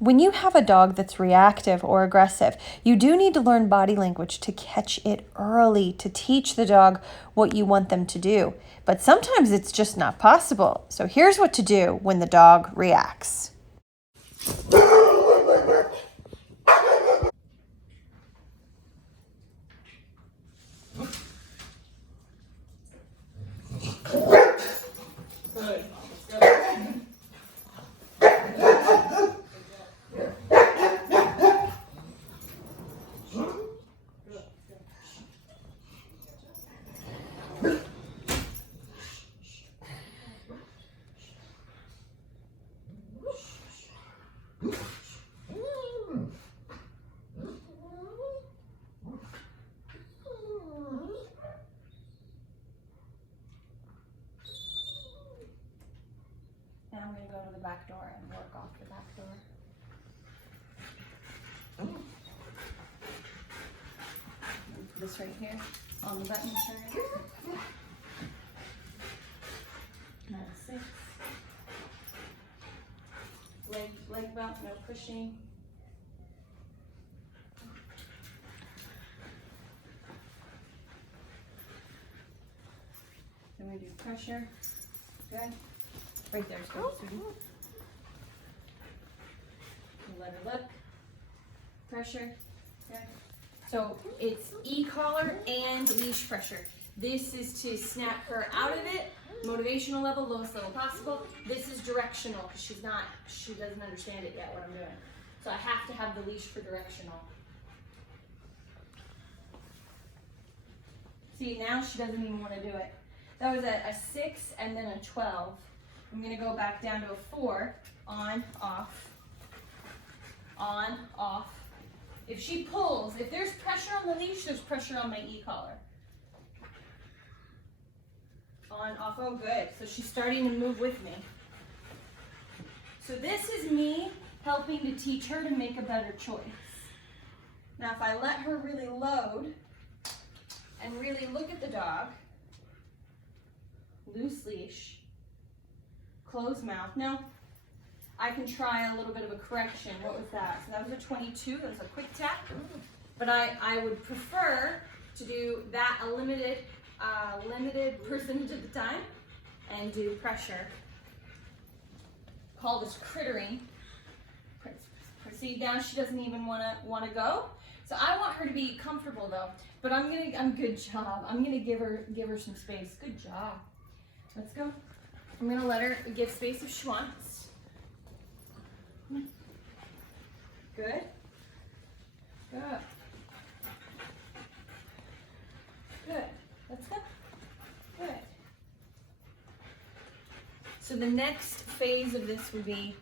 When you have a dog that's reactive or aggressive, you do need to learn body language to catch it early, to teach the dog what you want them to do. But sometimes it's just not possible. So here's what to do when the dog reacts. Now I'm going to go to the back door and work off the back door. This right here on the button turn. Now 6. Leg bump, no pushing. Then we do pressure. Good. Right there's good, sweetie. Let her look. Pressure. Good. So it's e-collar and leash pressure. This is to snap her out of it. Motivational level, lowest level possible. This is directional because she doesn't understand it yet what I'm doing. So I have to have the leash for directional. See, now she doesn't even want to do it. That was a 6 and then a 12. I'm going to go back down to a 4. On, off. On, off. If she pulls, if there's pressure on the leash, there's pressure on my e-collar. On, off, oh good. So she's starting to move with me. So this is me helping to teach her to make a better choice. Now if I let her really load and really look at the dog, loose leash, closed mouth. Now I can try a little bit of a correction. What was that? So that was a 22, that was a quick tap. But I would prefer to do that a limited percentage of the time and do pressure. Call this crittering. See, now she doesn't even wanna go. So I want her to be comfortable though. But good job. I'm gonna give her some space. Good job. Let's go. I'm gonna let her give space if she wants. Good. Good. Good. Let's go. Good. So the next phase of this would be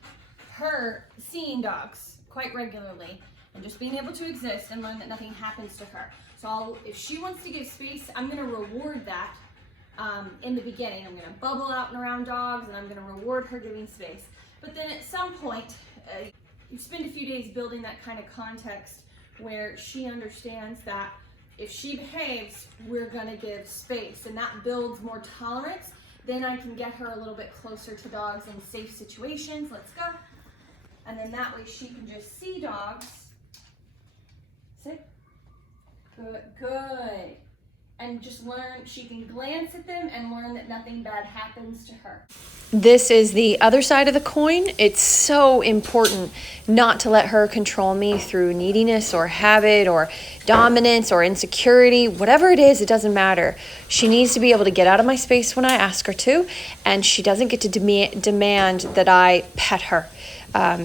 her seeing dogs quite regularly and just being able to exist and learn that nothing happens to her. So if she wants to give space, I'm going to reward that in the beginning. I'm going to bubble out and around dogs and I'm going to reward her giving space. But then at some point, you spend a few days building that kind of context where she understands that if she behaves, we're gonna give space, and that builds more tolerance. Then I can get her a little bit closer to dogs in safe situations. Let's go. And then that way she can just see dogs. Sit. Good, good. And just learn, she can glance at them and learn that nothing bad happens to her. This is the other side of the coin. It's so important not to let her control me through neediness or habit or dominance or insecurity. Whatever it is, it doesn't matter. She needs to be able to get out of my space when I ask her to, and she doesn't get to demand that I pet her.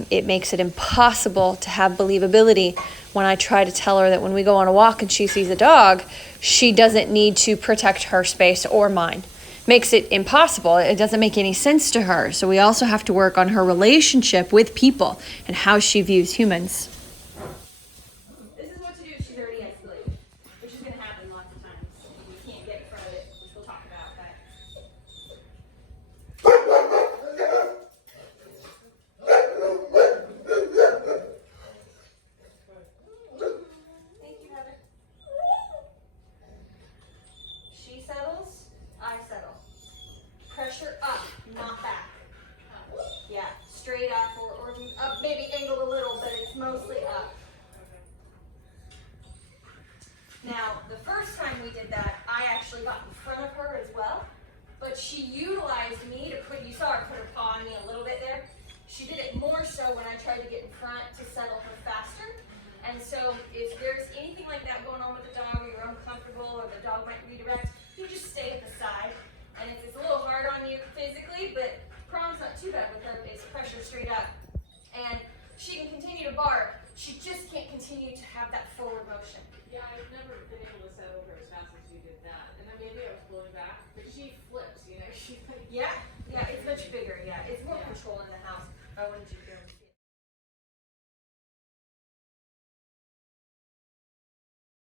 It makes it impossible to have believability when I try to tell her that when we go on a walk and she sees a dog, she doesn't need to protect her space or mine. Makes it impossible. It doesn't make any sense to her. So we also have to work on her relationship with people and how she views humans. This is what to do if she's already escalated, which is going to happen lots of times. We can't get in front of it, which we'll talk about. Thank you, Heather. She settles, I settle. Pressure up, not back. Yeah, straight up or up, maybe angled a little. she utilized me to put, you saw her put her paw on me a little bit there. She did it more so when I tried to get in front to settle her faster. And so if there's anything like that going on with the dog, or you're uncomfortable, or the dog might redirect, you just stay at the side. And if it's a little hard on you physically, but Prom's not too bad with her, it's pressure straight up. And she can continue to bark, she just can't continue to have that forward motion. Yeah, I've never been able to settle her as fast as you did that. And then maybe I was pulling back, but she flips, you know, she's like, yeah, it's much bigger, yeah. It's more control in the house. I wouldn't you